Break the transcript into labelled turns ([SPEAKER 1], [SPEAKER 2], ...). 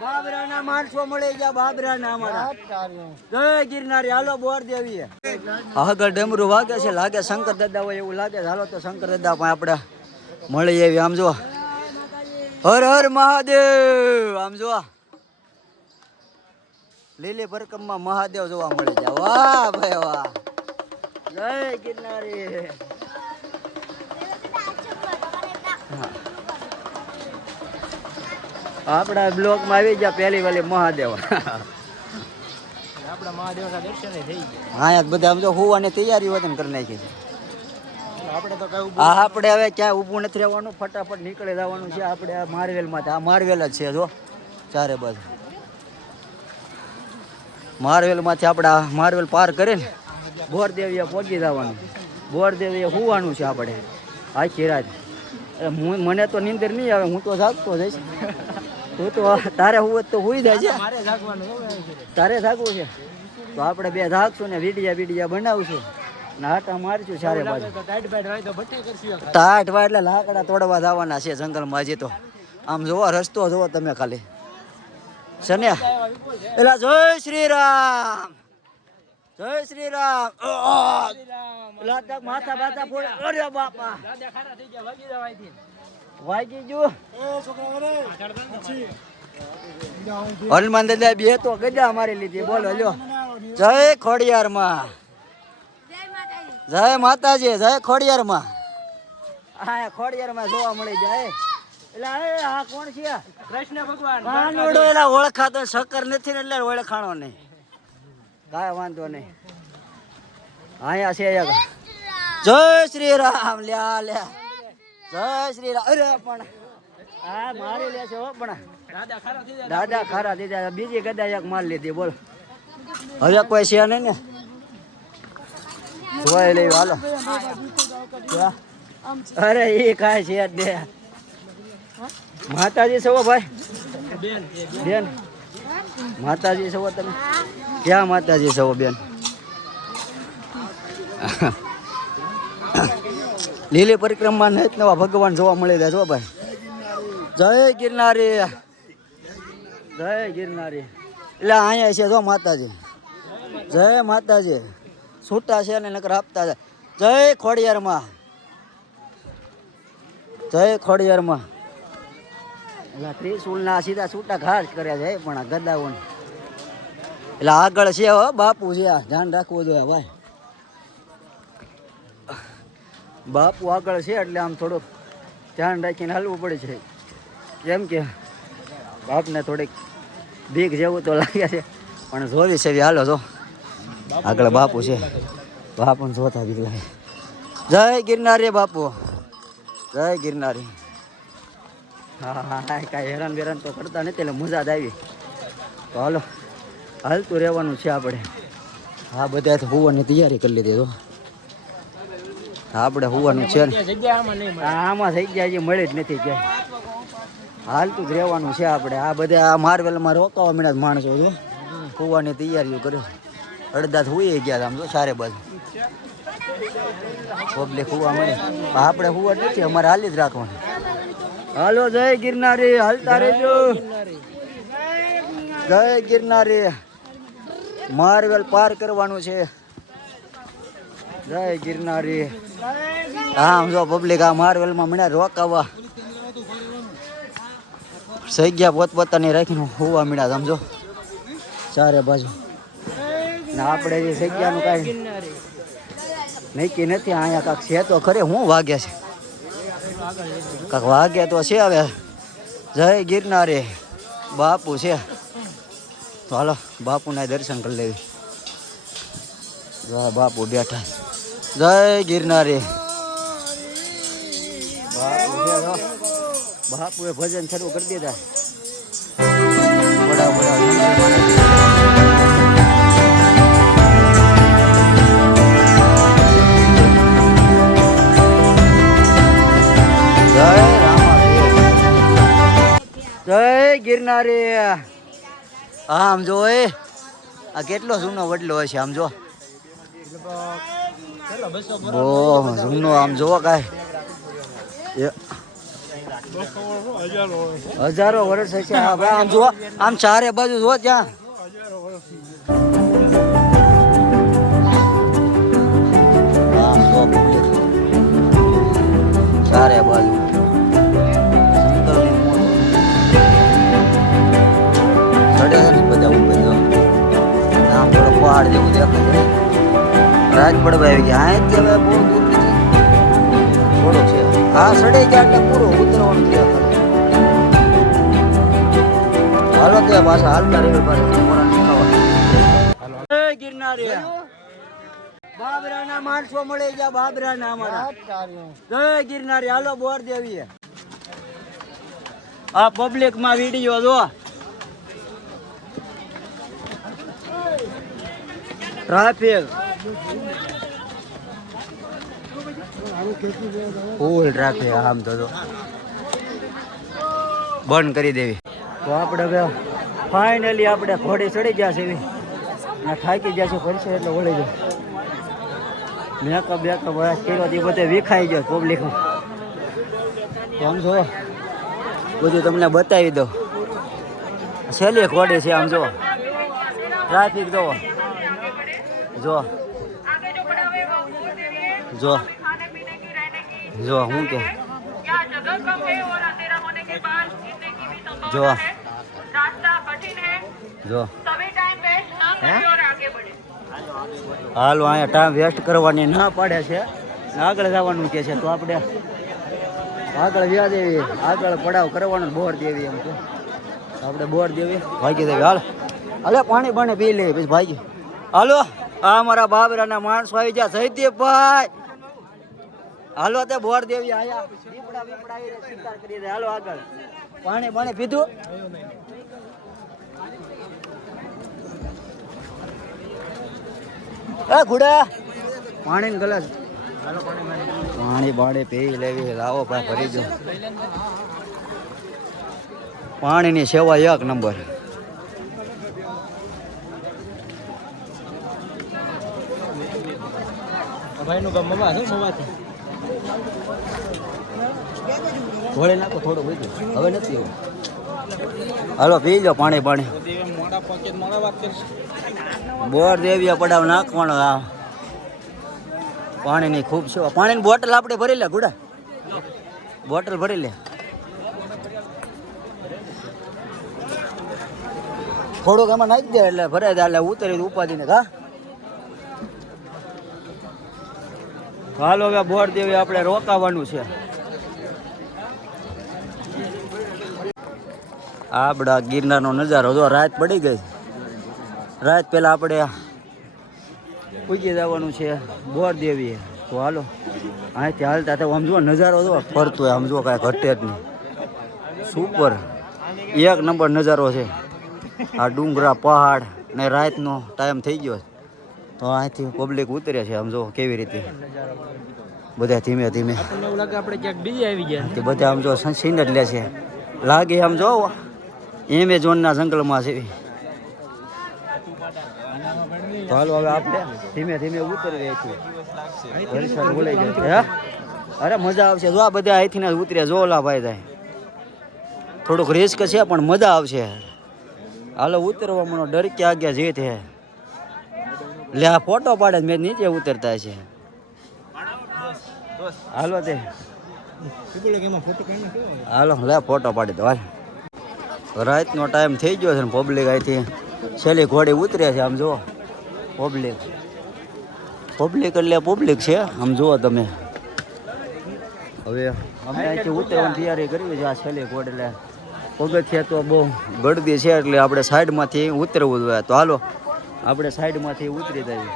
[SPEAKER 1] બાબરાના માણસો મળે ગયા બાબરાના અમારા. જય ગિરનારી હાલો બોર દેવી આગળ ડમરું વાગે છે લાગે શંકર દાદા હોય એવું લાગે છે. હાલો તો શંકર દાદા પણ આપણે મળી એવી આમ જો હર હર મહાદેવ આમ જો લીલી પરકમમાં મહાદેવ જોવા મળે છે વાહ ભાઈ વાહ. જય ગિરનારી. આપણા બ્લોકમાં આવી ગયા પહેલી વાલી મહાદેવ.
[SPEAKER 2] આપણા મહાદેવના દર્શન થઈ ગયા.
[SPEAKER 1] હા યાર બધા હોવાની તૈયારી વતન કરી નાખી છે.
[SPEAKER 2] આપણે
[SPEAKER 1] હવે ક્યાં ઊભું નથી રહેવાનું ફટાફટ નીકળી જવાનું છે આપણે આ મારવેલમાં આ મારવેલ જ છે જો. ચારે બાજુ. મારવેલમાંથી આપણે આ મારવેલ પાર કરીને બોરદેવીએ પહોંચી જવાનું. બોરદેવીએ હોવાનું છે આપણે. આખી રાત. મને તો નીંદર નહીં આવે હું તો જાગતો જઈશ. તું તો તારે હું તો હુઈ જાય છે. તારે થાકવું છે? તો આપણે બે થાકશું ને વિડિયા વીડિયા બનાવશું ને હાટા મારશું ચારે બાજુ.
[SPEAKER 2] તો ટાઈટ બાઈટ હોય તો ભટ્ટે કરશું એક.
[SPEAKER 1] ટાટ વા એટલે લાકડા તોડવા જવાના છે જંગલમાં હજી તો. આમ જોવો રસ્તો જોવો તમે ખાલી. સન્યા. એટલે જય શ્રી રામ જય શ્રી રામ માથા બાથા ફોડ. અરે બાપા.
[SPEAKER 2] થઈ ગયા
[SPEAKER 1] હનુમાન દાદા બે તો ગજા મારી લીધી. બોલો લ્યો. જય ખોડિયાર માં જય માતાજી જય ખોડિયાર માં હા ખોડિયાર માં જોવા મળી જાય. એટલે આ કોણ છે?
[SPEAKER 2] કૃષ્ણ ભગવાન.
[SPEAKER 1] એલા ઓળખાતો શક્કર નથી ને એટલે ઓળખાણો નહીં. કાંઈ વાંધો નહીં. અહીંયા છે જય શ્રી રામ લ્યા લ્યા. જય શ્રી રામ. અરે પણ આ મારી લે હો પણ
[SPEAKER 2] દાદા ખારા
[SPEAKER 1] દીધા બીજી કદાચ એક માર લીધી બોલ. હવે કોઈ છે નહીં ને? જોઈ લઈ હાલો. અરે એ કાંઈ છે જ દે માતાજી છો ભાઈ?
[SPEAKER 2] બેન
[SPEAKER 1] માતાજી છો તમે? ક્યાં માતાજી છો બેન? લીલી પરિક્રમા નહીં નવા ભગવાન જોવા મળી જાય જો ભાઈ. જય ગિરનારી. જય ગિરનારી. એટલે અહીંયા છે જો માતાજી. જય માતાજી. છૂટા છે ને નકર આપતા છે જય ખોડિયારમાં. જય ખોડિયારમાં. એટલે ત્રિશુલના સીધા છૂટા ઘાટ કર્યા છે પણ આ ગદાઓને એટલે આગળ છે હો બાપુ છે આ. ધ્યાન રાખવું જોઈએ ભાઈ. બાપુ આગળ છે એટલે આમ થોડુંક ધ્યાન રાખીને હાલવું પડે છે. કેમ કે બાપને થોડીક બીક જેવું તો લાગે છે. પણ જોવી છે હાલો જો. આગળ બાપુ છે. બાપુ જોતા બીજા લાગે. જય ગિરનારી બાપુ. જય ગિરનારી. હા હા કાંઈ હેરાન બેરાન તો કરતા નથી, એટલે મજા જ આવી. તો હાલો, હાલતું રહેવાનું છે આપણે. હા બધા તો હોવાની તૈયારી કરી લીધી તો આપણે હોવાનું છે
[SPEAKER 2] આમાં
[SPEAKER 1] થઈ ગયા, હજી મળી જ નથી ક્યાંય હાલતું જ રહેવાનું છે આપણે. આ બધા આ માર્વેલમાં રોકાવા મળ્યા માણસો જો. કૂવાની તૈયારીઓ કરે. અડધા તો હોઈ ગયા આમ તો સારે બાજુ. પબ્લિક હોવા મળે. આપણે હોવા નથી અમારે હાલી જ રાખવાનું. હાલો જય ગિરનારી હાલતા રહેજો. જય ગિરનારી. માર્વેલ પાર કરવાનું છે. જય ગિરનારી. હા જો પબ્લિક આ માર્વેલમાં મને રોકાવા. જગ્યા પોતપોતાની રાખીને હોવા મળ્યા સમજો? ચારે બાજુ. ને આપણે જે જગ્યાનું કાંઈ નક્કી નથી, અહીંયા કાંક છે તો ખરે, હું વાગ્યા છે? કાંક વાગ્યા તો છે હવે. જય ગિરનારે, બાપુ છે. તો હાલો, બાપુના દર્શન કરી લેવી. જય બાપુ બેઠા. જય ગિરનારે. બાપુ છે. બાપુએ ભજન શરૂ કરી દીધા. બડા બડા જય ગિરનારી. આમ જો એ, આ કેટલો જૂનો વડલો છે આમ જો. ઓ જૂનો આમ જોવો કાંઈ. હજારો વર્ષ છે હા આમ જુઓ, આમ ચારે બાજુ જુઓ ત્યાં. ચારે બાજુ. થોડો પહાડ જેવું છે. પડવા આવી ગયા આ તે હવે બહુ દૂર નથી. થોડુંક છે. હા, સડે ગયા એટલે પૂરું હાલો તે પાછા હાલતા રહી પાછા મોરા શીખવા એ ગિરનારી. બાબરાના માણસો મળે ગયા, બાબરાના અમારા. જય ગિરનારી. હાલો, બોર દેવી આ પબ્લિકમાં વીડિયો જો. ટ્રાફિક ફૂલ ટ્રાફિક આમ તો બંધ કરી દેવી. તો આપણે હવે ફાઇનલી આપણે ઘોડે ચડી ગયા છે એવી. થાકી ગયા છે ફરશે એટલે વળી ગયો. મેકઅપ, બેકઅપ વરસ કર્યો તે બધે વિખાઈ ગયો પબ્લિકમાં આમ જો બધું તમને બતાવી દો છેલ્લી ઘોડે છે આમ જો ટ્રાફિક જો જો જો જો હું કે.
[SPEAKER 3] यहाँ
[SPEAKER 1] જો. હાલો અહીંયા ટાઈમ વેસ્ટ કરવાની ના પાડે છે. આગળ જવાનું કે છે તો આપણે આગળ વ્યા દેવી આગળ પડાવ કરવાનું બોર દેવી એમ તો. આપણે બોર દેવી. ભાગી દેવી હાલ. હાલે પાણી પાણી પી લે પછી ભાગી. હાલો આ મારા બાબરાના માણસો આવી ગયા ભાઈ હાલો તે બોર દેવી આયા. દીપડા બીપડા શિકાર કરી હાલો આગળ. પાણી પાણી પીધું? એ ઘોડા. પાણી ને ગલાસ પાણી બાણી પી લેવી લાવો ભાઈ ભરી દો. પાણીની સેવા એક નંબર.
[SPEAKER 2] ભાઈનું ગામ મમા છે સવારથી
[SPEAKER 1] ઘોડે નાખો થોડું બધું. હવે નથી એવું હાલો પી લો પાણી પાણી.
[SPEAKER 2] મોડા પોકેટ મોડા વાત કરશે.
[SPEAKER 1] બોર દેવીયા પડાવ નાખવાનો આ. પાણીની ખૂબ સેવા. પાણીની બોટલ આપણે ભરી લે ગુડા. બોટલ ભરી લે. થોડુંક એમાં નાખી દે એટલે ભરાય દે એટલે ઉતરી ઉપાડીને કા હાલો હવે બોર દેવી આપણે રોકાવાનું છે. આપડા ગિરનારનો નજારો જો રાત પડી ગઈ. રાત પહેલાં આપણે પૂજી જવાનું છે બોર દેવી તો હાલો, અહીંથી હાલતા તો આમ જુઓ, નજારો જો ફરતો હોય. આમ જુઓ, કાંઈ ઘટે જ નહીં. સુપર. એક નંબર નજારો છે. આ ડુંગરા, પહાડ ને રાતનો ટાઈમ થઈ ગયો તો અહીંથી પબ્લિક ઉતરે છે. આમ જો કેવી રીતે. બધા ધીમે ધીમે.
[SPEAKER 2] આપણે ક્યાંક બીજે આવી
[SPEAKER 1] બધા આમ જો સીન જ લે છે. લાગે આમ જો એમેઝોનના જંગલમાં છે. તો હાલો હવે આપણે ધીમે ધીમે ઉતરી રહ્યા છીએ. વરસાદ બોલાઈ ગયો હે? અરે મજા આવશે. જો આ બધા અહીંથી ને ઉતર્યા જો ઓલા ભાઈ થાય થોડુંક રિસ્ક છે, પણ મજા આવશે. હાલો ઉતરવા મને ડર કે આગ્યા જે છે લે, આ ફોટો પાડે મેં નીચે ઉતરતા છે. હાલો તે. હાલો, લે ફોટો પાડી દો, હાલ. રાતનો ટાઈમ થઈ ગયો છે ને પબ્લિક અહીંથી. છેલ્લી ઘોડી ઉતરે છે, આમ જુઓ. પબ્લિક પબ્લિક એટલે પબ્લિક છે, આમ જુઓ તમે. હવે અમે અહીંથી ઉતરવાની તૈયારી કરવી છે, આ છેલ્લી ઘોડ એટલે. પગથિયા તો બહુ ગળદી છે, એટલે આપણે સાઈડમાંથી ઉતરવું જોઈએ. તો હાલો, આપણે સાઈડમાંથી ઉતરી જઈએ.